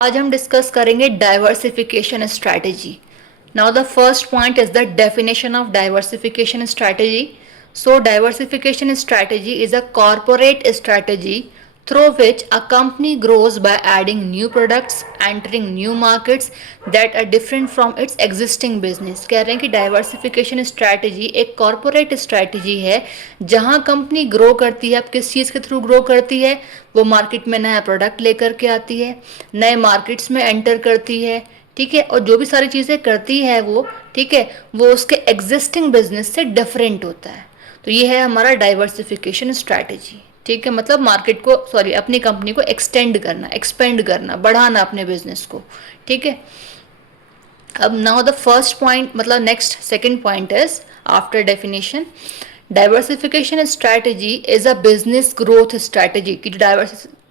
आज हम डिस्कस करेंगे diversification strategy. Now the first point is the definition of diversification strategy. So diversification strategy is a corporate strategy through which a company grows by adding new products, entering new markets that are different from its existing business. कह रहे हैं कि diversification strategy एक corporate strategy है जहां company grow करती है. अब किस चीज़ के थ्रू ग्रो करती है? वो मार्केट में नया प्रोडक्ट लेकर के आती है, नए मार्केट्स में एंटर करती है, ठीक है, और जो भी सारी चीज़ें करती है वो, ठीक है, वो उसके एग्जिस्टिंग बिजनेस से डिफरेंट होता है. तो ये है हमारा डाइवर्सिफिकेशन स्ट्रैटेजी. ठीक है, मतलब मार्केट को, सॉरी, अपनी कंपनी को एक्सटेंड करना, एक्सपेंड करना, बढ़ाना अपने बिजनेस को. ठीक है. अब नाउ द फर्स्ट पॉइंट, मतलब next second point is after definition, diversification strategy is a business growth strategy. की जो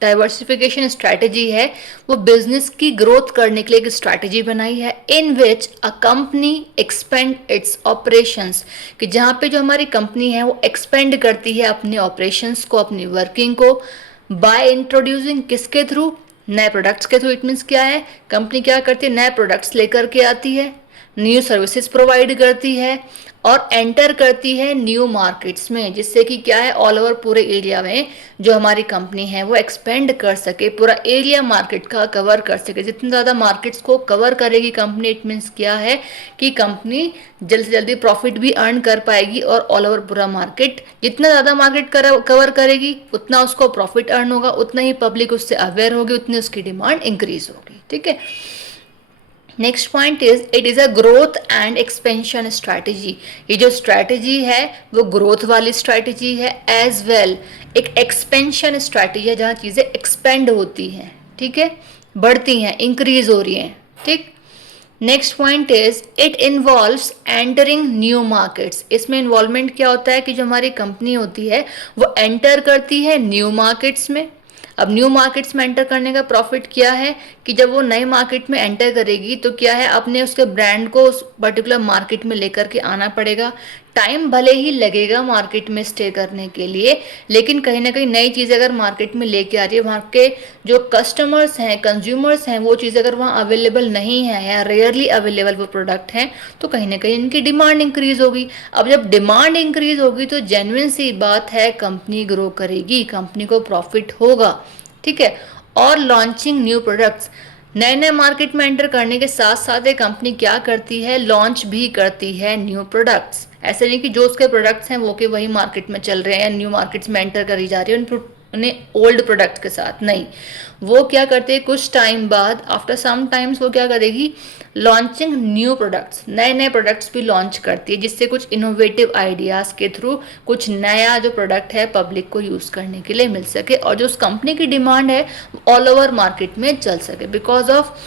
डाइवर्सिफिकेशन स्ट्रैटेजी है वो बिजनेस की ग्रोथ करने के लिए एक स्ट्रैटेजी बनाई है in which a company expand its operations. कि जहाँ पे जो हमारी कंपनी है वो एक्सपेंड करती है अपने ऑपरेशंस को, अपनी वर्किंग को, बाय इंट्रोड्यूसिंग, किसके थ्रू? नए प्रोडक्ट्स के थ्रू. इट मीन्स क्या है, कंपनी क्या करती है, नए प्रोडक्ट्स लेकर के आती है, न्यू सर्विसेज प्रोवाइड करती है और एंटर करती है न्यू मार्केट्स में, जिससे कि क्या है, ऑल ओवर पूरे एरिया में जो हमारी कंपनी है वो एक्सपेंड कर सके, पूरा एरिया मार्केट का कवर कर सके. जितने ज़्यादा मार्केट्स को कवर करेगी कंपनी, इट मीन्स क्या है कि कंपनी जल्द से जल्दी प्रॉफिट भी अर्न कर पाएगी और ऑल ओवर पूरा मार्केट, जितना ज़्यादा मार्केट कवर करेगी उतना उसको प्रॉफिट अर्न होगा, उतना ही पब्लिक उससे अवेयर होगी, उतनी उसकी डिमांड इंक्रीज होगी. ठीक है. Next point is it is a growth and expansion strategy. ये जो स्ट्रैटेजी है वो ग्रोथ वाली स्ट्रैटेजी है, एज वेल एक एक्सपेंशन स्ट्रैटेजी है जहाँ चीज़ें एक्सपेंड होती हैं, ठीक है, बढ़ती हैं, इंक्रीज हो रही हैं. ठीक. Next point is it involves entering new markets. इसमें इन्वॉल्वमेंट क्या होता है कि जो हमारी कंपनी होती है वो एंटर करती है न्यू मार्केट्स में. अब न्यू मार्केट्स में एंटर करने का प्रॉफिट क्या है कि जब वो नए मार्केट में एंटर करेगी तो क्या है, अपने उसके ब्रांड को उस पर्टिकुलर मार्केट में लेकर के आना पड़ेगा. टाइम भले ही लगेगा मार्केट में स्टे करने के लिए, लेकिन कहीं ना कहीं नई चीज़ अगर मार्केट में लेके आ रही है, वहाँ के जो कस्टमर्स हैं, कंज्यूमर्स हैं, वो चीज़ अगर वहाँ अवेलेबल नहीं है या रेयरली अवेलेबल वो प्रोडक्ट हैं, तो कहीं ना कहीं इनकी डिमांड इंक्रीज होगी. अब जब डिमांड इंक्रीज होगी तो जेन्युइन सी बात है, कंपनी ग्रो करेगी, कंपनी को प्रॉफिट होगा. ठीक है. और लॉन्चिंग न्यू प्रोडक्ट्स, नए नए मार्केट में एंटर करने के साथ साथ एक कंपनी क्या करती है, लॉन्च भी करती है न्यू प्रोडक्ट्स. ऐसे नहीं कि जो उसके प्रोडक्ट्स हैं वो कि वही मार्केट में चल रहे हैं, न्यू मार्केट्स में एंटर करी जा रही है उन्हें ओल्ड प्रोडक्ट के साथ. नहीं, वो क्या करते हैं, कुछ टाइम बाद, आफ्टर सम टाइम्स, वो क्या करेगी, लॉन्चिंग न्यू प्रोडक्ट्स, नए नए प्रोडक्ट्स भी लॉन्च करती है, जिससे कुछ इनोवेटिव आइडियाज़ के थ्रू कुछ नया जो प्रोडक्ट है पब्लिक को यूज़ करने के लिए मिल सके और जो उस कंपनी की डिमांड है ऑल ओवर मार्केट में चल सके. बिकॉज ऑफ,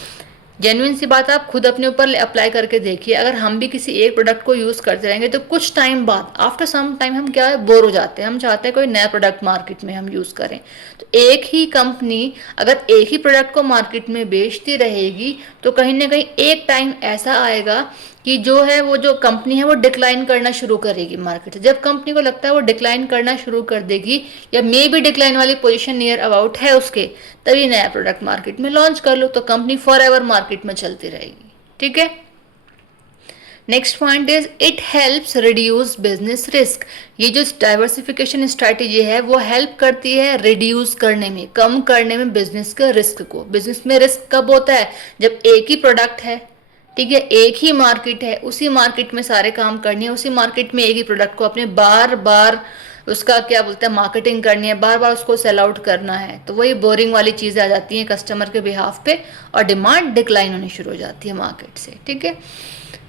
जेन्युइन सी बात, आप खुद अपने ऊपर अप्लाई करके देखिए, अगर हम भी किसी एक प्रोडक्ट को यूज़ करते रहेंगे तो कुछ टाइम बाद, आफ्टर सम टाइम, हम क्या है, बोर हो जाते हैं. हम चाहते हैं कोई नया प्रोडक्ट मार्केट में हम यूज़ करें. तो एक ही कंपनी अगर एक ही प्रोडक्ट को मार्केट में बेचती रहेगी तो कहीं ना कहीं एक टाइम ऐसा आएगा कि जो है, वो जो कंपनी है वो डिक्लाइन करना शुरू करेगी मार्केट से. जब कंपनी को लगता है वो डिक्लाइन करना शुरू कर देगी या मे बी डिक्लाइन वाली पोजीशन नियर अबाउट है उसके, तभी नया प्रोडक्ट मार्केट में लॉन्च कर लो, तो कंपनी फॉर एवर मार्केट में चलती रहेगी. ठीक है. Next point is it helps reduce business risk. ये जो डाइवर्सिफिकेशन स्ट्रैटेजी है वो हेल्प करती है रिड्यूस करने में, कम करने में बिजनेस के रिस्क को. बिजनेस में रिस्क कब होता है, जब एक ही प्रोडक्ट है, ठीक है, एक ही मार्केट है, उसी मार्केट में सारे काम करनी है, उसी मार्केट में एक ही प्रोडक्ट को अपने बार बार उसका क्या बोलते हैं, मार्केटिंग करनी है, बार बार उसको सेल आउट करना है, तो वही बोरिंग वाली चीज़ें आ जाती हैं कस्टमर के बिहाफ पे और डिमांड डिक्लाइन होनी शुरू हो जाती है मार्केट से. ठीक है.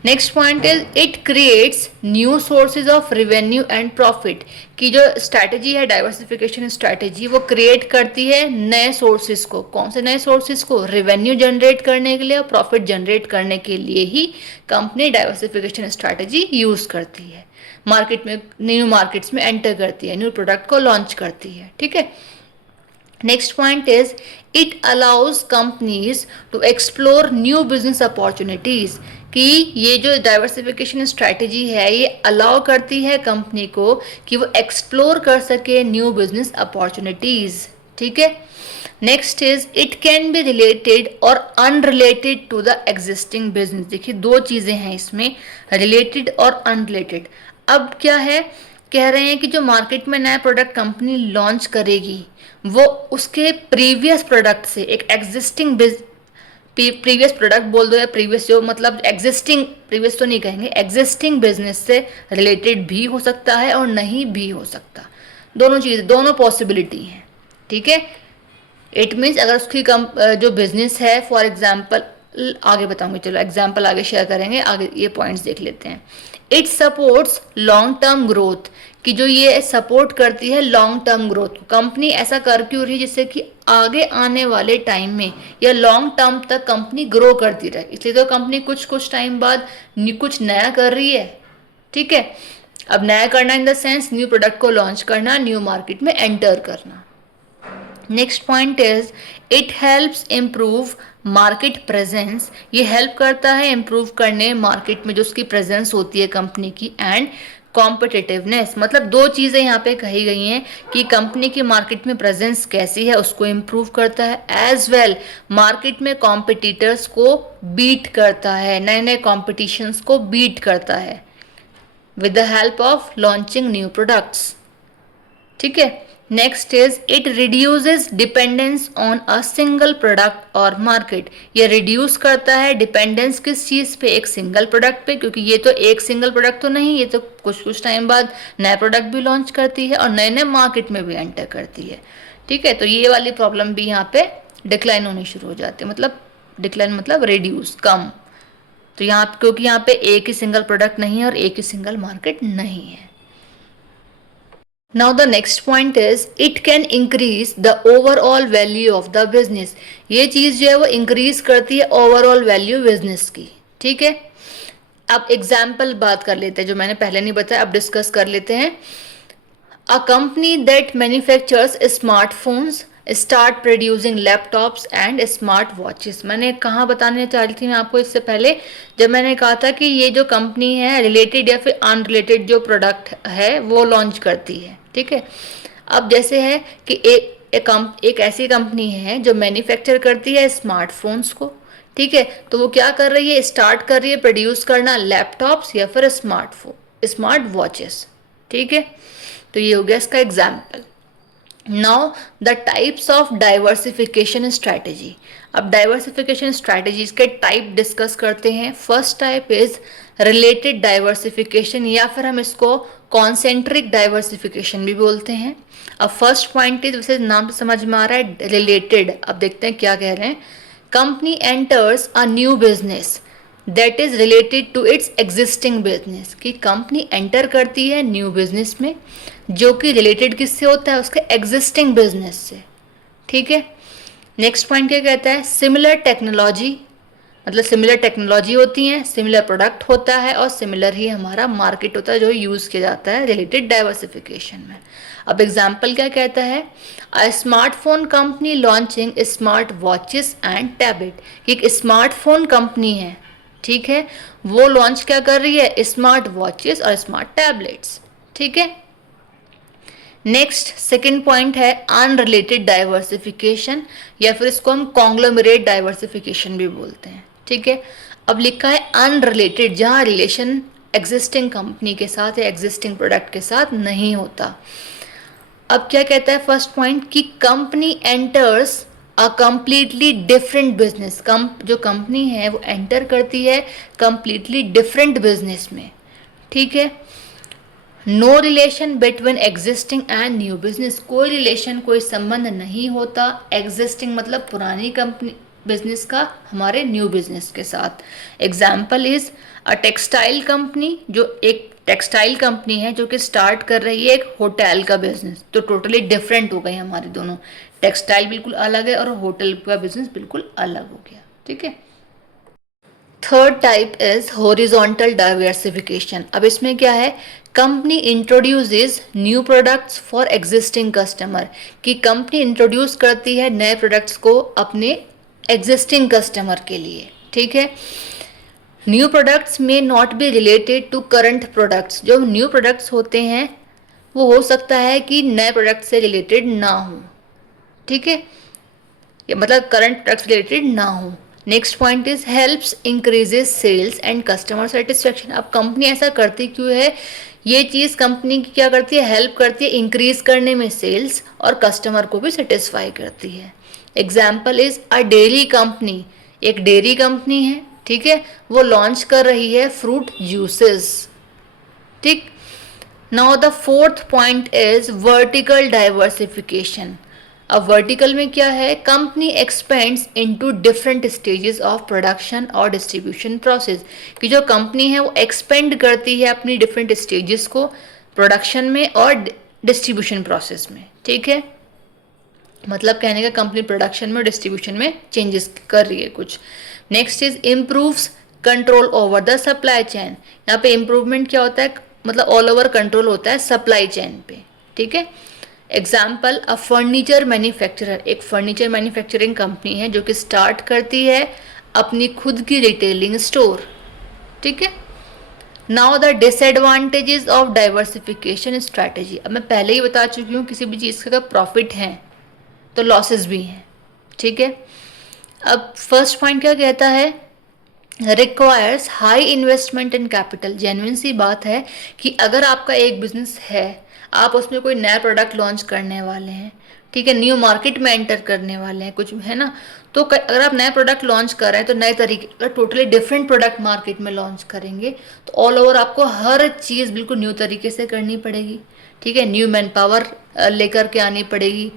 Next point is it creates new sources of revenue and profit. की जो स्ट्रैटेजी है डाइवर्सिफिकेशन स्ट्रैटेजी, वो क्रिएट करती है नए सोर्सेज को. कौन से नए सोर्सेज को? रेवेन्यू जनरेट करने के लिए और प्रॉफिट जनरेट करने के लिए ही कंपनी डाइवर्सिफिकेशन स्ट्रैटेजी यूज करती है. मार्केट में, न्यू मार्केट्स में एंटर करती है, न्यू प्रोडक्ट को लॉन्च करती है. ठीक है. Next point is it allows companies to explore new business opportunities. कि ये जो डाइवर्सिफिकेशन स्ट्रैटेजी है ये अलाउ करती है कंपनी को कि वो एक्सप्लोर कर सके न्यू बिजनेस अपॉर्चुनिटीज. ठीक है। Next is it can be related और unrelated to the existing business. देखिए दो चीजें हैं इसमें, रिलेटेड और अनरिलेटेड। अब क्या है, कह रहे हैं कि जो मार्केट में नया प्रोडक्ट कंपनी लॉन्च करेगी वो उसके प्रीवियस प्रोडक्ट से, एक एग्जिस्टिंग प्रीवियस प्रोडक्ट बोल दो या प्रीवियस जो मतलब एग्जिस्टिंग, प्रीवियस तो नहीं कहेंगे, एग्जिस्टिंग बिजनेस से रिलेटेड भी हो सकता है और नहीं भी हो सकता। दोनों चीज़, दोनों पॉसिबिलिटी हैं, ठीक है। इट मीन्स अगर उसकी जो बिजनेस है, फॉर एग्जाम्पल आगे बताऊंगी, चलो एग्जाम्पल आगे शेयर करेंगे, आगे ये पॉइंट्स देख लेते हैं। It supports long term growth, कि जो ये सपोर्ट करती है लॉन्ग टर्म ग्रोथ। कंपनी ऐसा कर क्यों रही है जिससे कि आगे आने वाले टाइम में या लॉन्ग टर्म तक कंपनी ग्रो करती रहे, इसलिए तो कंपनी कुछ कुछ टाइम बाद कुछ नया कर रही है, ठीक है। अब नया करना in the sense new product को लॉन्च करना, न्यू मार्केट में एंटर करना। Next point is it helps improve market presence, ये हेल्प करता है इम्प्रूव करने मार्केट में जो उसकी प्रेजेंस होती है कंपनी की, एंड कॉम्पिटिटिवनेस, मतलब दो चीज़ें यहाँ पे कही गई हैं कि कंपनी की मार्केट में प्रेजेंस कैसी है उसको इम्प्रूव करता है, एज वेल मार्केट में कॉम्पिटिटर्स को बीट करता है, नए नए कॉम्पिटिशन्स को बीट करता है with the help of launching new products, ठीक है। Next is it reduces dependence on a single product और मार्केट, ये रिड्यूस करता है डिपेंडेंस किस चीज़ पे, एक सिंगल प्रोडक्ट पे, क्योंकि ये तो एक सिंगल प्रोडक्ट तो नहीं, ये तो कुछ कुछ टाइम बाद नया प्रोडक्ट भी लॉन्च करती है और नए नए मार्केट में भी एंटर करती है, ठीक है। तो ये वाली प्रॉब्लम भी यहाँ पे डिक्लाइन होनी शुरू हो जाती है, मतलब डिक्लाइन मतलब रिड्यूस, कम। तो यहाँ क्योंकि यहाँ पे एक ही सिंगल प्रोडक्ट नहीं है और एक ही सिंगल मार्केट नहीं है। Now the next point is it can increase the overall value of the business, ये चीज़ जो है वो increase करती है overall value business की, ठीक है। अब एग्जाम्पल बात कर लेते हैं, जो मैंने पहले नहीं बताया अब डिस्कस कर लेते हैं। A company that manufactures smartphones start producing laptops and smart watches. मैंने कहाँ बताने चाह रही थी मैं आपको इससे पहले, जब मैंने कहा था कि ये जो कंपनी है रिलेटेड या फिर अनरिलेटेड जो प्रोडक्ट है वो लॉन्च करती है, ठीक है। अब जैसे है कि एक ऐसी कंपनी है जो मैन्युफैक्चर करती है स्मार्टफोन्स को, ठीक है। तो वो क्या कर रही है, स्टार्ट कर रही है प्रोड्यूस करना लैपटॉप्स या फिर स्मार्ट वॉचेस, ठीक है। तो ये हो गया इसका example. Now the types of diversification strategy. अब डाइवर्सिफिकेशन स्ट्रैटेजीज के टाइप डिस्कस करते हैं। First type is related diversification, या फिर हम इसको कॉन्सेंट्रिक डाइवर्सिफिकेशन भी बोलते हैं। अब फर्स्ट पॉइंट इज, वैसे नाम से समझ में आ रहा है रिलेटेड, अब देखते हैं क्या कह रहे हैं। Company enters a new business that is related to its existing business, कि कंपनी एंटर करती है न्यू बिजनेस में जो कि रिलेटेड किससे होता है, उसके एग्जिस्टिंग बिजनेस से, ठीक है। नेक्स्ट पॉइंट क्या कहता है, सिमिलर टेक्नोलॉजी, मतलब सिमिलर टेक्नोलॉजी होती है, सिमिलर प्रोडक्ट होता है और सिमिलर ही हमारा मार्केट होता है जो यूज़ किया जाता है रिलेटेड डाइवर्सिफिकेशन में। अब एग्जाम्पल क्या कहता है, a smartphone company launching smart watches and tablet, एक स्मार्टफोन कंपनी है, ठीक है, वो लॉन्च क्या कर रही है, स्मार्ट वॉचेस और स्मार्ट टैबलेट्स, ठीक है। नेक्स्ट सेकंड पॉइंट है अनरिलेटेड डाइवर्सिफिकेशन, या फिर इसको हम कॉन्ग्लोमरेट डाइवर्सिफिकेशन भी बोलते हैं, ठीक है। अब लिखा है अनरिलेटेड, जहाँ रिलेशन एग्जिस्टिंग कंपनी के साथ या एग्जिस्टिंग प्रोडक्ट के साथ नहीं होता। अब क्या कहता है फर्स्ट पॉइंट, कि company enters a completely different business, जो कंपनी है वो एंटर करती है कम्प्लीटली डिफरेंट बिजनेस में, ठीक है। No relation between existing and new business, कोई रिलेशन, कोई संबंध नहीं होता एग्जिस्टिंग मतलब पुरानी कंपनी बिजनेस का हमारे न्यू बिजनेस के साथ। Example is a textile company, जो एक टेक्सटाइल कंपनी है जो कि स्टार्ट कर रही है एक होटल का बिजनेस, तो टोटली डिफरेंट हो गए हमारे दोनों, टेक्सटाइल बिल्कुल अलग है और होटल का बिजनेस बिल्कुल अलग हो गया, ठीक है। Third type is horizontal diversification. अब इसमें क्या है, company introduces new products for existing customer, कि कंपनी इंट्रोड्यूस करती है नए प्रोडक्ट्स को अपने एग्जिस्टिंग कस्टमर के लिए, ठीक है। New products may not be related to current products, जो न्यू प्रोडक्ट्स होते हैं वो हो सकता है कि नए प्रोडक्ट से रिलेटेड ना हो, ठीक है, ये मतलब करंट प्रोडक्ट्स रिलेटेड ना हो। Next point is helps increases sales and customer satisfaction. अब कंपनी ऐसा करती क्यों है, ये चीज़ कंपनी की क्या करती है, हेल्प करती है इंक्रीज करने में सेल्स और कस्टमर को भी सेटिस्फाई करती है। Example is a dairy company, एक डेयरी कंपनी है, ठीक है, वो लॉन्च कर रही है फ्रूट जूसेस, ठीक। Now the fourth point is vertical diversification. अब वर्टिकल में क्या है, company expends into different stages of production और डिस्ट्रीब्यूशन प्रोसेस, कि जो कंपनी है वो एक्सपेंड करती है अपनी डिफरेंट स्टेजेस को प्रोडक्शन में और डिस्ट्रीब्यूशन प्रोसेस में, ठीक है। मतलब कहने का कंपनी प्रोडक्शन में और डिस्ट्रीब्यूशन में चेंजेस कर रही है कुछ। Next is improves control over the supply chain. यहाँ पे इम्प्रूवमेंट क्या होता है, मतलब ऑल ओवर कंट्रोल होता है सप्लाई चेन पे, ठीक है। एग्जाम्पल अ फर्नीचर मैन्युफैक्चरर, एक फर्नीचर मैन्युफैक्चरिंग कंपनी है जो कि स्टार्ट करती है अपनी खुद की रिटेलिंग स्टोर, ठीक है। Now the disadvantages of diversification strategy. अब मैं पहले ही बता चुकी हूँ किसी भी चीज़ का प्रॉफिट है तो लॉसेस भी हैं, ठीक है। अब फर्स्ट पॉइंट क्या कहता है, requires high investment in capital. Genuine सी बात है कि अगर आपका एक बिजनेस है, आप उसमें कोई नया प्रोडक्ट लॉन्च करने वाले हैं, ठीक है, न्यू मार्केट में एंटर करने वाले हैं कुछ, है ना, तो अगर आप नया प्रोडक्ट लॉन्च कर रहे हैं तो नए तरीके, अगर टोटली डिफरेंट प्रोडक्ट मार्केट में लॉन्च करेंगे तो ऑल ओवर आपको हर चीज़ बिल्कुल न्यू तरीके से करनी पड़ेगी, ठीक है। न्यू मैन पावर लेकर के आनी पड़ेगी,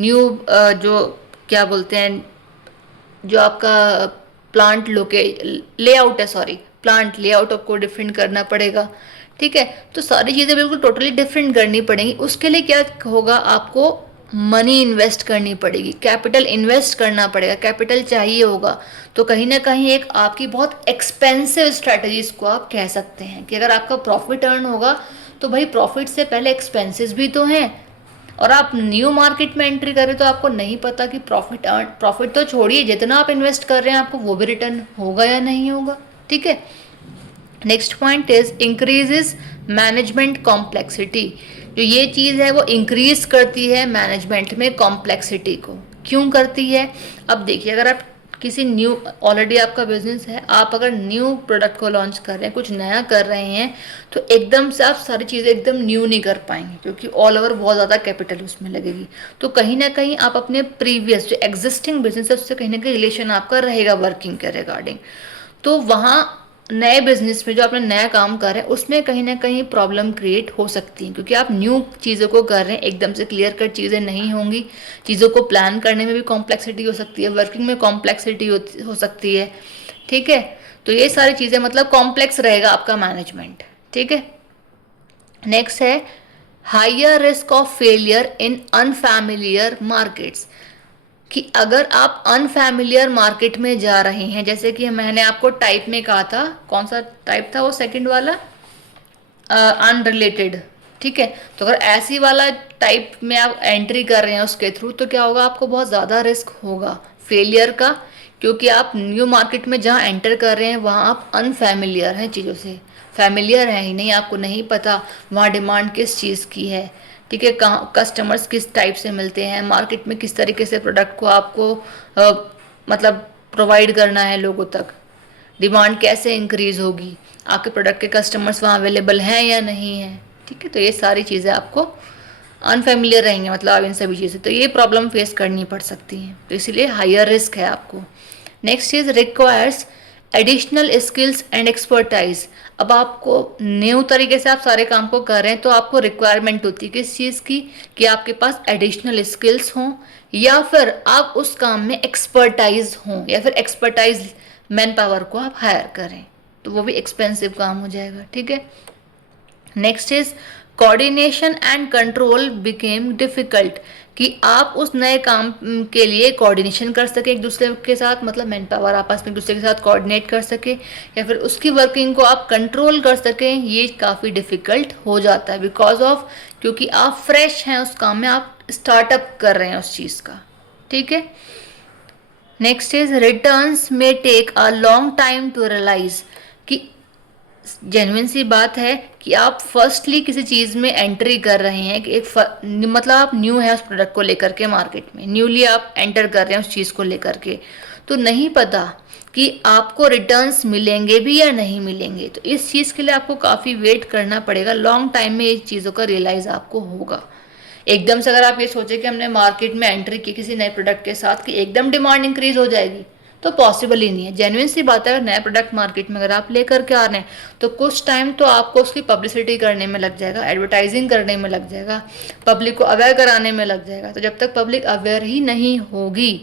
न्यू जो क्या बोलते हैं, जो आपका प्लांट लेआउट है, सॉरी, प्लांट लेआउट आपको डिफरेंट करना पड़ेगा, ठीक है। तो सारी चीज़ें बिल्कुल टोटली डिफरेंट करनी पड़ेंगी। उसके लिए क्या होगा, आपको मनी इन्वेस्ट करनी पड़ेगी, कैपिटल इन्वेस्ट करना पड़ेगा, कैपिटल चाहिए होगा। तो कहीं ना कहीं एक आपकी बहुत एक्सपेंसिव स्ट्रैटेजी इसको आप कह सकते हैं कि अगर आपका प्रॉफिट अर्न होगा तो भाई प्रॉफिट से पहले एक्सपेंसेस भी तो हैं, और आप न्यू मार्केट में एंट्री करें तो आपको नहीं पता कि प्रॉफिट तो छोड़िए, जितना आप इन्वेस्ट कर रहे हैं आपको वो भी रिटर्न होगा या नहीं होगा, ठीक है। Next point is increases management complexity. जो ये चीज़ है वो इंक्रीज करती है मैनेजमेंट में कॉम्प्लेक्सिटी को। क्यों करती है, अब देखिए, अगर आप किसी न्यू, ऑलरेडी आपका बिजनेस है, आप अगर न्यू प्रोडक्ट को लॉन्च कर रहे हैं, कुछ नया कर रहे हैं, तो एकदम से आप सारी चीज़ें एकदम न्यू नहीं कर पाएंगे क्योंकि ऑल ओवर बहुत ज़्यादा कैपिटल उसमें लगेगी। तो कहीं ना कहीं आप अपने प्रीवियस जो एग्जिस्टिंग बिजनेस है उससे कहीं ना कहीं रिलेशन आपका रहेगा वर्किंग के रिगार्डिंग। तो वहाँ नए बिजनेस में जो आपने नया काम कर रहे हैं उसमें कहीं ना कहीं प्रॉब्लम क्रिएट हो सकती है क्योंकि आप न्यू चीज़ों को कर रहे हैं, एकदम से क्लियर कट चीज़ें नहीं होंगी, चीज़ों को प्लान करने में भी कॉम्प्लेक्सिटी हो सकती है, वर्किंग में कॉम्प्लेक्सिटी हो सकती है, ठीक है। तो ये सारी चीज़ें मतलब कॉम्प्लेक्स रहेगा आपका मैनेजमेंट, ठीक है। नेक्स्ट है higher risk of failure in unfamiliar markets, कि अगर आप अनफैमिलियर मार्केट में जा रहे हैं, जैसे कि मैंने आपको टाइप में कहा था, कौन सा टाइप था वो सेकंड वाला, अनरिलेटेड, ठीक है। तो अगर ऐसी वाला टाइप में आप एंट्री कर रहे हैं उसके थ्रू तो क्या होगा, आपको बहुत ज़्यादा रिस्क होगा फेलियर का, क्योंकि आप न्यू मार्केट में जहाँ एंटर कर रहे हैं वहाँ आप अनफैमिलियर हैं चीज़ों से, फैमिलियर है ही नहीं, आपको नहीं पता वहाँ डिमांड किस चीज़ की है, ठीक है, कहाँ कस्टमर्स किस टाइप से मिलते हैं, मार्केट में किस तरीके से प्रोडक्ट को आपको मतलब प्रोवाइड करना है लोगों तक, डिमांड कैसे इंक्रीज होगी, आपके प्रोडक्ट के कस्टमर्स वहाँ अवेलेबल हैं या नहीं है, ठीक है। तो ये सारी चीज़ें आपको अनफेमिलियर रहेंगे, मतलब आप इन सभी चीज़ें, तो ये प्रॉब्लम फेस करनी पड़ सकती हैं, तो इसीलिए हायर रिस्क है आपको। Next cheese requires additional skills and expertise. अब आपको न्यू तरीके से आप सारे काम को कर रहे हैं तो आपको रिक्वायरमेंट होती है किस चीज़ की, कि आपके पास एडिशनल स्किल्स हों या फिर आप उस काम में एक्सपर्टाइज हों या फिर एक्सपर्टाइज मैन पावर को आप हायर करें, तो वो भी एक्सपेंसिव काम हो जाएगा, ठीक है। Next is coordination and control became difficult, कि आप उस नए काम के लिए कोऑर्डिनेशन कर सके एक दूसरे के साथ, मतलब मैन पावर आपस में एक दूसरे के साथ कोऑर्डिनेट कर सके या फिर उसकी वर्किंग को आप कंट्रोल कर सकें, ये काफ़ी डिफिकल्ट हो जाता है बिकॉज ऑफ, क्योंकि आप फ्रेश हैं उस काम में, आप स्टार्टअप कर रहे हैं उस चीज़ का, ठीक है। Next is returns may take a long time to realise, कि जेन्युइन सी बात है कि आप फर्स्टली किसी चीज़ में एंट्री कर रहे हैं कि मतलब आप न्यू है उस प्रोडक्ट को लेकर के, मार्केट में न्यूली आप एंटर कर रहे हैं उस चीज़ को लेकर के, तो नहीं पता कि आपको रिटर्न्स मिलेंगे भी या नहीं मिलेंगे। तो इस चीज़ के लिए आपको काफ़ी वेट करना पड़ेगा, लॉन्ग टाइम में इस चीज़ों का रियलाइज़ आपको होगा। एकदम से अगर आप ये सोचें कि हमने मार्केट में एंट्री की किसी नए प्रोडक्ट के साथ कि एकदम डिमांड इंक्रीज हो जाएगी, तो पॉसिबल ही नहीं है। जेन्युइन सी बात है, अगर नया प्रोडक्ट मार्केट में अगर आप लेकर के आ रहे हैं तो कुछ टाइम तो आपको उसकी पब्लिसिटी करने में लग जाएगा, एडवर्टाइजिंग करने में लग जाएगा, पब्लिक को अवेयर कराने में लग जाएगा। तो जब तक पब्लिक अवेयर ही नहीं होगी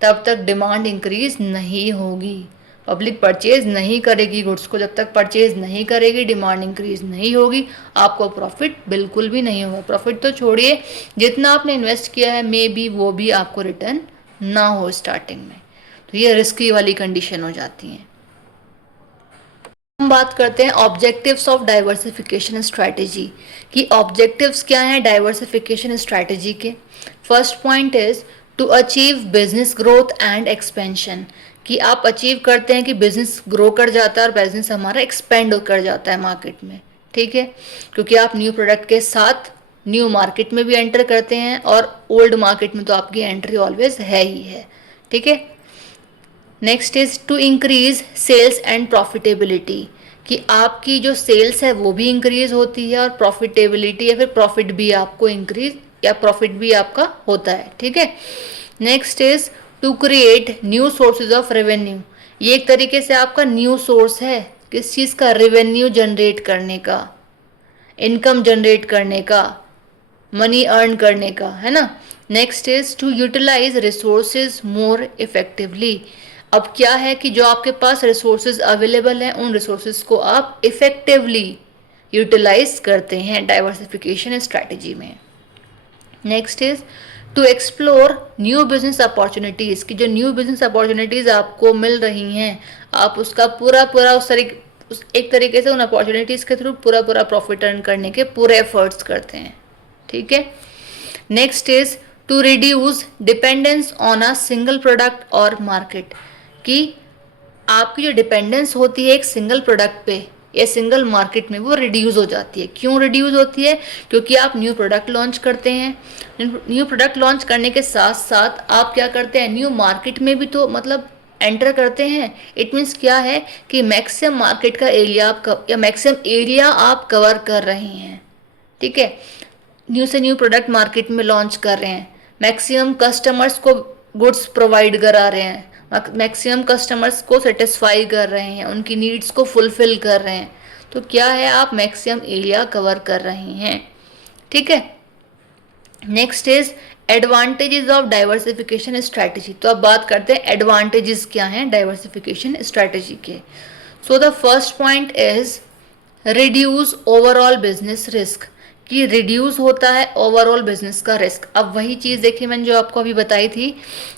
तब तक डिमांड इंक्रीज नहीं होगी, पब्लिक परचेज नहीं करेगी गुड्स को। जब तक परचेज नहीं करेगी डिमांड इंक्रीज नहीं होगी, आपको प्रॉफिट बिल्कुल भी नहीं होगा। प्रॉफिट तो छोड़िए, जितना आपने इन्वेस्ट किया है मे बी वो भी आपको रिटर्न ना हो स्टार्टिंग में, तो ये रिस्की वाली कंडीशन हो जाती है। हम बात करते हैं ऑब्जेक्टिव्स ऑफ डाइवर्सिफिकेशन स्ट्रैटेजी कि ऑब्जेक्टिव्स क्या हैं डाइवर्सिफिकेशन स्ट्रैटेजी के। First point is to achieve business growth and expansion, कि आप अचीव करते हैं कि बिजनेस ग्रो कर जाता है और बिजनेस हमारा एक्सपेंड कर जाता है मार्केट में, ठीक है, क्योंकि आप न्यू प्रोडक्ट के साथ न्यू मार्केट में भी एंटर करते हैं और ओल्ड मार्केट में तो आपकी एंट्री ऑलवेज है ही है, ठीक है। Next is to increase sales and profitability, कि आपकी जो सेल्स है वो भी इंक्रीज होती है और प्रॉफिटेबिलिटी या फिर प्रॉफिट भी आपको इंक्रीज या प्रॉफिट भी आपका होता है, ठीक है। Next is to create new sources of revenue, ये एक तरीके से आपका न्यू सोर्स है किस चीज़ का, रेवेन्यू जनरेट करने का, इनकम जनरेट करने का, मनी अर्न करने का, है ना। Next is to utilise resources more effectively, अब क्या है कि जो आपके पास रिसोर्सेज अवेलेबल हैं उन रिसोर्सेज को आप इफेक्टिवली यूटिलाइज करते हैं डाइवर्सिफिकेशन स्ट्रैटेजी में। Next is to explore new business opportunities, की जो न्यू बिजनेस अपॉर्चुनिटीज़ आपको मिल रही हैं आप उसका पूरा पूरा एक तरीके से उन अपॉर्चुनिटीज़ के थ्रू पूरा पूरा प्रॉफिट अर्न करने के पूरे एफर्ट्स करते हैं, ठीक है। Next is to reduce dependence on a single product और मार्केट, कि आपकी जो डिपेंडेंस होती है एक सिंगल प्रोडक्ट पे या सिंगल मार्केट में वो रिड्यूस हो जाती है। क्यों रिड्यूस होती है? क्योंकि आप न्यू प्रोडक्ट लॉन्च करते हैं, न्यू प्रोडक्ट लॉन्च करने के साथ साथ आप क्या करते हैं, न्यू मार्केट में भी तो मतलब एंटर करते हैं। इट मीन्स क्या है कि मैक्सिमम मार्केट का एरिया आप या मैक्सिमम एरिया आप कवर कर रहे हैं, ठीक है। न्यू से न्यू प्रोडक्ट मार्केट में लॉन्च कर रहे हैं, मैक्सिमम कस्टमर्स को गुड्स प्रोवाइड करा रहे हैं, मैक्सिमम कस्टमर्स को सेटिस्फाई कर रहे हैं, उनकी नीड्स को फुलफिल कर रहे हैं, तो क्या है आप मैक्सिमम एरिया कवर कर रहे हैं, ठीक है। Next is advantages of diversification strategy, तो अब बात करते हैं एडवांटेजेस क्या हैं डाइवर्सिफिकेशन स्ट्रैटेजी के। So the first point is reduce overall business risk, कि रिड्यूस होता है ओवरऑल बिजनेस का रिस्क। अब वही चीज़ देखिए मैंने जो आपको अभी बताई थी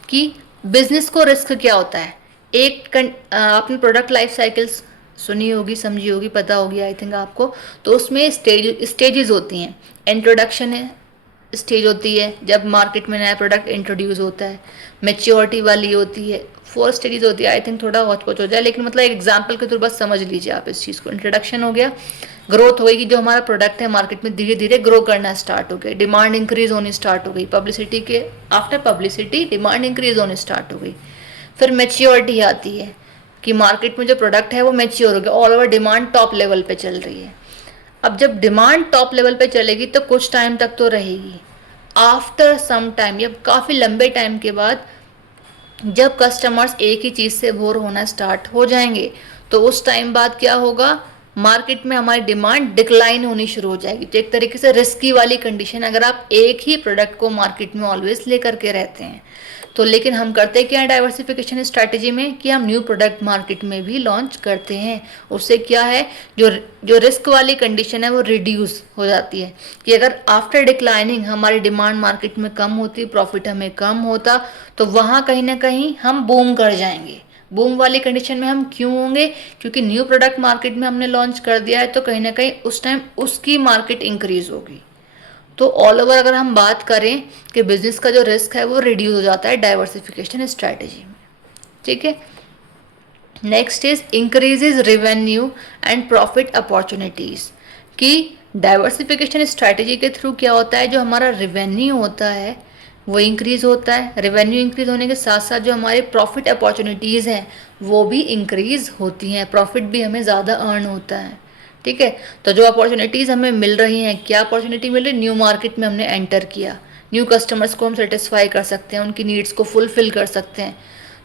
कि बिजनेस को रिस्क क्या होता है, आपने प्रोडक्ट लाइफ साइकिल्स सुनी होगी, समझी होगी, पता होगी आई थिंक आपको, तो उसमें स्टेजेस होती हैं। इंट्रोडक्शन है स्टेज होती है जब मार्केट में नया प्रोडक्ट इंट्रोड्यूस होता है, मेच्योरिटी वाली होती है, 4 स्टेजेस होती है। आई थिंक थोड़ा हौच पौच हो जाए लेकिन मतलब एक एग्जाम्पल के थ्रू बस समझ लीजिए आप इस चीज़ को। इंट्रोडक्शन हो गया, ग्रोथ हो गई कि जो हमारा प्रोडक्ट है मार्केट में धीरे धीरे ग्रो करना स्टार्ट हो गया, डिमांड इंक्रीज होनी स्टार्ट हो गई, पब्लिसिटी के आफ्टर पब्लिसिटी डिमांड इंक्रीज होनी स्टार्ट हो गई। फिर मेच्योरिटी आती है कि मार्केट में जो प्रोडक्ट है वो मेच्योर हो गया, all over demand top level पे चल रही है। अब जब डिमांड टॉप लेवल पे चलेगी तो कुछ टाइम तक तो रहेगी, आफ्टर सम टाइम या काफ़ी लंबे टाइम के बाद जब कस्टमर्स एक ही चीज़ से बोर होना स्टार्ट हो जाएंगे तो उस टाइम बाद क्या होगा, मार्केट में हमारी डिमांड डिक्लाइन होनी शुरू हो जाएगी। तो एक तरीके से रिस्की वाली कंडीशन, अगर आप एक ही प्रोडक्ट को मार्केट में ऑलवेज लेकर के रहते हैं तो। लेकिन हम करते क्या है डाइवर्सिफिकेशन स्ट्रैटेजी में कि हम न्यू प्रोडक्ट मार्केट में भी लॉन्च करते हैं। उससे क्या है, जो रिस्क वाली कंडीशन है वो रिड्यूस हो जाती है कि अगर आफ्टर डिक्लाइनिंग हमारी डिमांड मार्केट में कम होती, प्रॉफिट हमें कम होता, तो वहाँ कहीं ना कहीं हम बूम कर जाएंगे। बूम वाली कंडीशन में हम क्यों होंगे, क्योंकि न्यू प्रोडक्ट मार्केट में हमने लॉन्च कर दिया है तो कहीं ना कहीं उस टाइम उसकी मार्केट इंक्रीज होगी। तो ऑल ओवर अगर हम बात करें कि बिजनेस का जो रिस्क है वो रिड्यूस हो जाता है डाइवर्सिफिकेशन स्ट्रैटेजी में, ठीक है। Next is increases revenue and profit opportunities, कि डाइवर्सिफिकेशन स्ट्रैटेजी के थ्रू क्या होता है, जो हमारा रेवेन्यू होता है वो इंक्रीज होता है। रेवेन्यू इंक्रीज होने के साथ साथ जो हमारे प्रॉफिट अपॉर्चुनिटीज़ हैं वो भी इंक्रीज होती हैं, प्रॉफिट भी हमें ज़्यादा अर्न होता है। ठीक है, तो जो अपॉर्चुनिटीज़ हमें मिल रही हैं, क्या अपॉर्चुनिटी मिल रही है, न्यू मार्केट में हमने एंटर किया, न्यू कस्टमर्स को हम सेटिस्फाई कर सकते हैं, उनकी नीड्स को फुलफिल कर सकते हैं,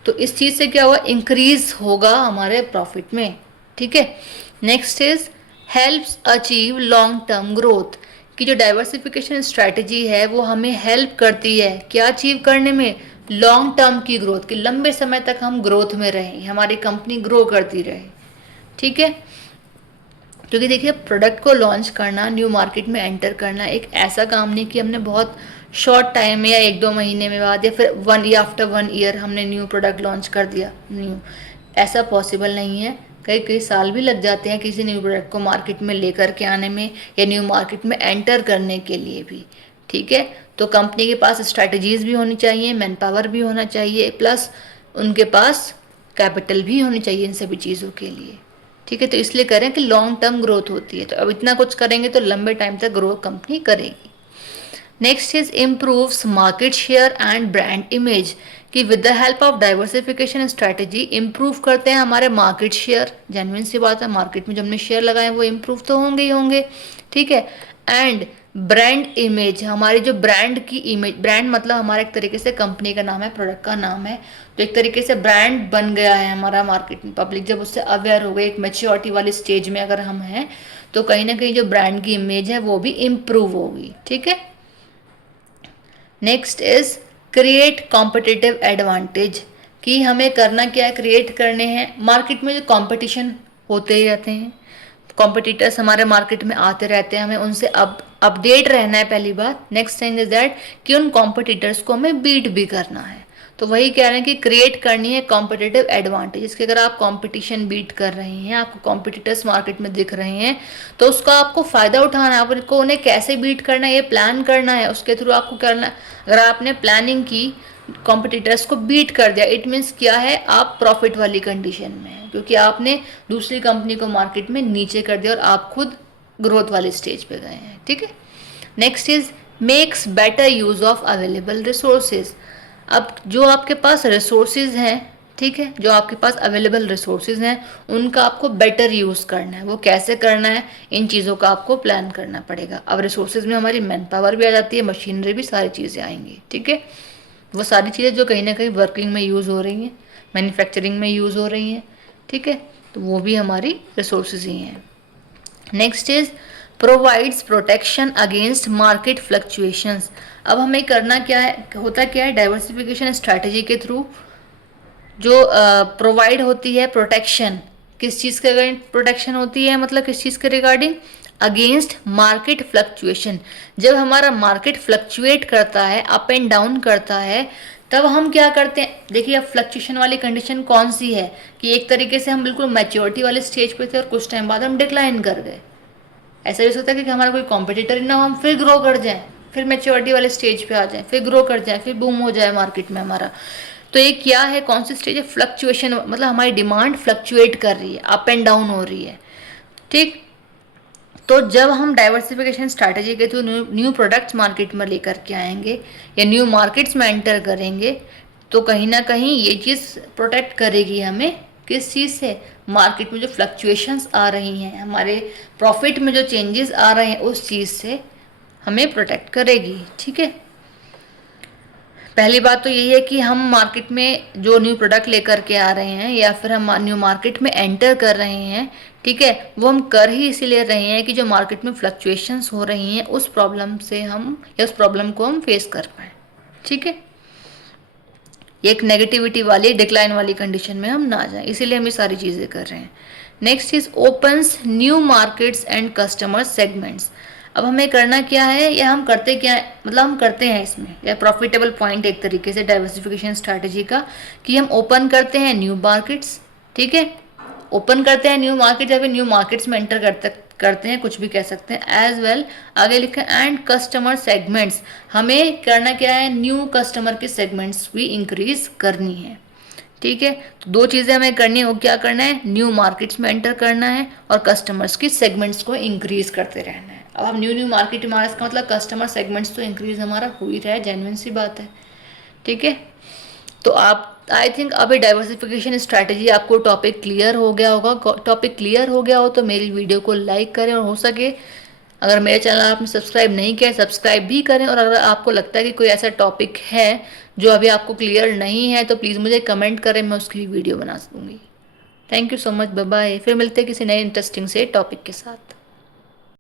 तो इस चीज़ से क्या होगा, इंक्रीज होगा हमारे प्रॉफिट में। ठीक है, next is helps achieve long term growth, कि जो डाइवर्सिफिकेशन स्ट्रैटेजी है वो हमें हेल्प करती है क्या अचीव करने में, लॉन्ग टर्म की ग्रोथ, कि लंबे समय तक हम ग्रोथ में रहें, हमारी कंपनी ग्रो करती रहे। ठीक है, क्योंकि देखिए प्रोडक्ट को लॉन्च करना, न्यू मार्केट में एंटर करना एक ऐसा काम नहीं कि हमने बहुत शॉर्ट टाइम में या 1-2 महीने में बाद या फिर आफ्टर 1 ईयर हमने न्यू प्रोडक्ट लॉन्च कर दिया न्यू, ऐसा पॉसिबल नहीं है। कई कई साल भी लग जाते हैं किसी न्यू प्रोडक्ट को मार्केट में लेकर के आने में या न्यू मार्केट में एंटर करने के लिए भी। ठीक है, तो कंपनी के पास स्ट्रैटेजीज भी होनी चाहिए, मैन पावर भी होना चाहिए, प्लस उनके पास कैपिटल भी होनी चाहिए इन सभी चीज़ों के लिए। ठीक है, तो इसलिए करें कि लॉन्ग टर्म ग्रोथ होती है, तो अब इतना कुछ करेंगे तो लंबे टाइम तक ग्रो कंपनी करेगी। Next is improves market share and brand image, कि with the help of diversification strategy improve करते हैं हमारे मार्केट शेयर। जेन्युइन सी बात है, मार्केट में जो हमने शेयर लगाए वो इम्प्रूव तो होंगे ही होंगे। ठीक है, एंड ब्रांड इमेज, हमारी जो ब्रांड की इमेज, ब्रांड मतलब हमारा एक तरीके से कंपनी का नाम है, प्रोडक्ट का नाम है, तो एक तरीके से ब्रांड बन गया है हमारा मार्केट में। पब्लिक जब उससे अवेयर हो गई, एक मेच्योरिटी वाली स्टेज में अगर हम हैं, तो कहीं ना कहीं जो ब्रांड की इमेज है वो भी इम्प्रूव होगी। ठीक है, next is create competitive advantage, कि हमें करना क्या है, क्रिएट करने हैं। मार्केट में जो कंपटीशन होते ही रहते हैं, कॉम्पिटिटर्स हमारे मार्केट में आते रहते हैं, हमें उनसे अपडेट रहना है पहली बात। नेक्स्ट थिंग इज दैट कि उन कॉम्पिटिटर्स को हमें बीट भी करना है, तो वही कह रहे हैं कि क्रिएट करनी है कॉम्पिटिटिव एडवांटेज, इसके अगर आप कंपटीशन बीट कर रहे हैं, आपको कॉम्पिटिटर्स मार्केट में दिख रहे हैं, तो उसका आपको फ़ायदा उठाना है, आपको उन्हें कैसे बीट करना है ये प्लान करना है, उसके थ्रू आपको करना। अगर आपने प्लानिंग की, कॉम्पिटिटर्स को बीट कर दिया, इट मीन्स क्या है, आप प्रॉफिट वाली कंडीशन में हैं, क्योंकि आपने दूसरी कंपनी को मार्केट में नीचे कर दिया और आप खुद ग्रोथ वाली स्टेज पे गए हैं। ठीक है, next is makes better use of available resources, अब जो आपके पास रिसोर्सेज हैं, ठीक है, जो आपके पास अवेलेबल रिसोर्सेज हैं उनका आपको बेटर यूज़ करना है। वो कैसे करना है, इन चीज़ों का आपको प्लान करना पड़ेगा। अब रिसोर्सेज में हमारी मैन पावर भी आ जाती है, मशीनरी भी, सारी चीज़ें आएंगी। ठीक है, वो सारी चीज़ें जो कहीं ना कहीं वर्किंग में यूज़ हो रही हैं, मैन्युफैक्चरिंग में यूज़ हो रही हैं। ठीक है, तो वो भी हमारी रिसोर्सेज ही हैं। Next is provides protection against market fluctuations, अब हमें करना क्या है, होता क्या है, डाइवर्सिफिकेशन स्ट्रैटेजी के थ्रू जो प्रोवाइड होती है प्रोटेक्शन, किस चीज़ के अगेंस्ट प्रोटेक्शन होती है, मतलब किस चीज़ के रिगार्डिंग, अगेंस्ट मार्केट फ्लक्चुएशन। जब हमारा मार्केट फ्लक्चुएट करता है, अप एंड डाउन करता है, तब हम क्या करते हैं, देखिए अब फ्लक्चुएशन वाली कंडीशन कौन सी है, कि एक तरीके से हम बिल्कुल मैच्योरिटी वाले स्टेज पे थे और कुछ टाइम बाद हम डिक्लाइन कर गए। ऐसा भी हो सकता है कि हमारा कोई कॉम्पिटिटर ना हो, हम फिर ग्रो कर जाएं, फिर मैच्योरिटी वाले स्टेज पे आ जाएं, फिर ग्रो कर जाएं, फिर बूम हो जाए मार्केट में हमारा। तो ये क्या है, कौन सी स्टेज है, फ्लक्चुएशन, मतलब हमारी डिमांड फ्लक्चुएट कर रही है, अप एंड डाउन हो रही है। ठीक, तो जब हम डाइवर्सिफिकेशन स्ट्रैटेजी के थ्रू न्यू प्रोडक्ट्स मार्केट में लेकर के आएंगे या न्यू मार्केट्स में एंटर करेंगे, तो कहीं ना कहीं ये चीज़ प्रोटेक्ट करेगी हमें, किस चीज़ से, मार्केट में जो फ्लक्चुएशंस आ रही हैं, हमारे प्रॉफिट में जो चेंजेस आ रहे हैं, उस चीज़ से हमें प्रोटेक्ट करेगी। ठीक है, पहली बात तो यही है कि हम मार्केट में जो न्यू प्रोडक्ट लेकर के आ रहे हैं या फिर हम न्यू मार्केट में एंटर कर रहे हैं, ठीक है, वो हम कर ही इसीलिए रहे हैं कि जो मार्केट में फ्लक्चुएशंस हो रही हैं उस प्रॉब्लम से हम, या उस प्रॉब्लम को हम फेस कर पाए। ठीक है, एक नेगेटिविटी वाली, डिक्लाइन वाली कंडीशन में हम ना जाएं, इसीलिए हम ये सारी चीज़ें कर रहे हैं। Next is opens new markets and customer segments, अब हमें करना क्या है, या हम करते क्या है, मतलब हम करते हैं इसमें, या प्रॉफिटेबल पॉइंट एक तरीके से डाइवर्सिफिकेशन स्ट्रैटेजी का, कि हम ओपन करते हैं न्यू मार्केट्स। ठीक है, ओपन करते हैं न्यू मार्केट, या फिर न्यू मार्केट्स में एंटर करते हैं, कुछ भी कह सकते हैं। एज वेल आगे लिखा एंड कस्टमर सेगमेंट्स, हमें करना क्या है, न्यू कस्टमर के सेगमेंट्स भी इंक्रीज करनी है। ठीक है, तो दो चीज़ें हमें करनी है, वो क्या करना है, न्यू मार्केट्स में एंटर करना है और कस्टमर्स की सेगमेंट्स को इंक्रीज करते रहना है। अब हम न्यू मार्केट हमारा, इसका मतलब कस्टमर सेगमेंट्स तो इंक्रीज हमारा हो ही रहा है, जेन्युइन सी बात है। ठीक है, तो आप, आई थिंक अभी डाइवर्सिफिकेशन स्ट्रैटेजी आपको टॉपिक क्लियर हो गया होगा। टॉपिक क्लियर हो गया हो तो मेरी वीडियो को लाइक करें, और हो सके अगर मेरे चैनल आपने सब्सक्राइब नहीं किया सब्सक्राइब भी करें। और अगर आपको लगता है कि कोई ऐसा टॉपिक है जो अभी आपको क्लियर नहीं है तो प्लीज़ मुझे कमेंट करें, मैं उसकी भी वीडियो बना दूँगी। Thank you so much, bye bye. फिर मिलते हैं किसी नए इंटरेस्टिंग से टॉपिक के साथ।